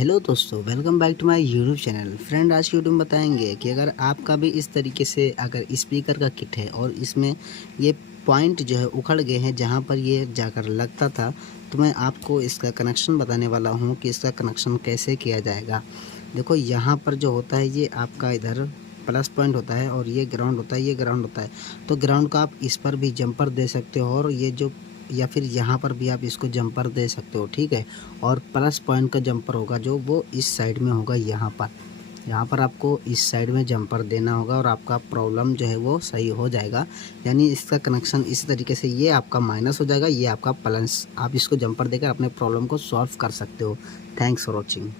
Hello दोस्तों, welcome back to my YouTube channel. Friend, आज की वीडियो में बताएंगे कि अगर आपका भी इस तरीके से अगर स्पीकर का किट है और इसमें ये पॉइंट जो है उखड़ गए हैं जहां पर ये जाकर लगता था, तो मैं आपको इसका कनेक्शन बताने वाला हूं कि इसका कनेक्शन कैसे किया जाएगा। देखो, यहाँ पर जो होता है ये आपका इधर प्लस पॉइंट होता है और ये ग्राउंड होता है, ये ग्राउंड होता है। तो ग्राउंड का आप इस पर भी जंपर दे सकते हो और ये जो या फिर यहाँ पर भी आप इसको जंपर दे सकते हो, ठीक है। और प्लस पॉइंट का जंपर होगा जो वो इस साइड में होगा, यहाँ पर आपको इस साइड में जंपर देना होगा और आपका प्रॉब्लम जो है वो सही हो जाएगा। यानी इसका कनेक्शन इस तरीके से ये आपका माइनस हो जाएगा, ये आपका प्लस। आप इसको जंपर देकर अपने प्रॉब्लम को सॉल्व कर सकते हो। Thanks for watching.